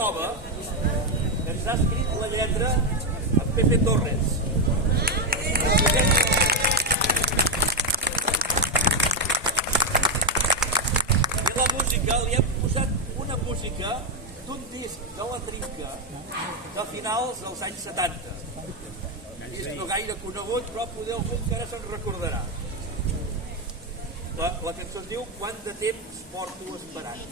nova que ens ha escrit la lletra en Pepe Torres. I la música, li hem posat una música d'un disc de la Trinca de finals dels anys 70. Un disc no gaire conegut, però poder algú encara se'n recordarà. La cançó es diu Quant de temps porto esperant.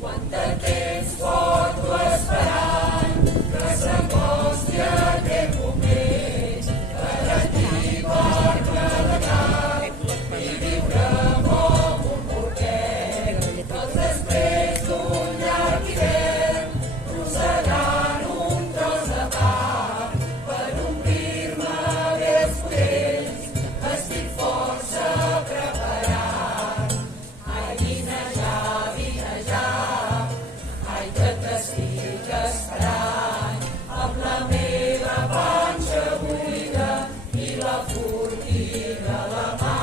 Quant de temps porto esperant que s'acosti aquest moment per aquí per navegar i viure com un porquet. Tots després d'un llarg hivern rossegant un tros de mar per omplir-me dels budells. Estic força preparat. Ai, vine ja, ai, que t'estic esperant amb la meva panxa buida i la forquilla a la mà.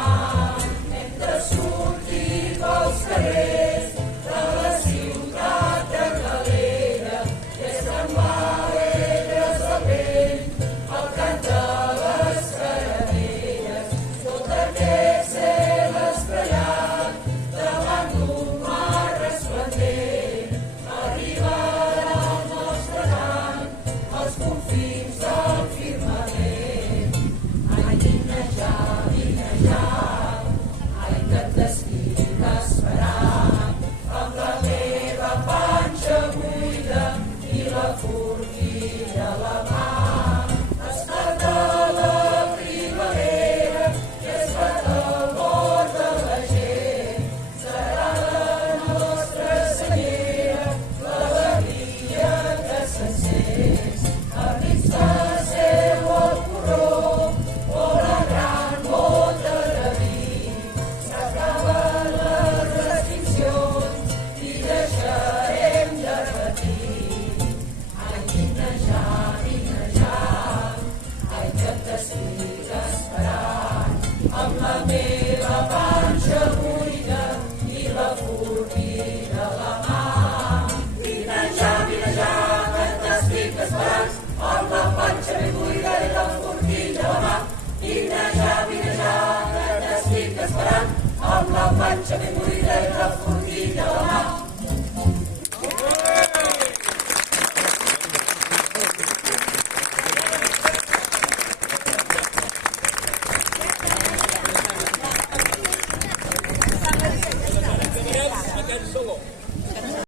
Hem de sortir pels carrers de la ciutat de Calella i escambar alegres de vent el cant de les caramelles. Tot aquest cel estrellat davant d'un mar resplendent arribarà al nostre cant als confins del firmament. Ai, vine ja, ai, que t'estic esperant amb la meva panxa buida i la forquilla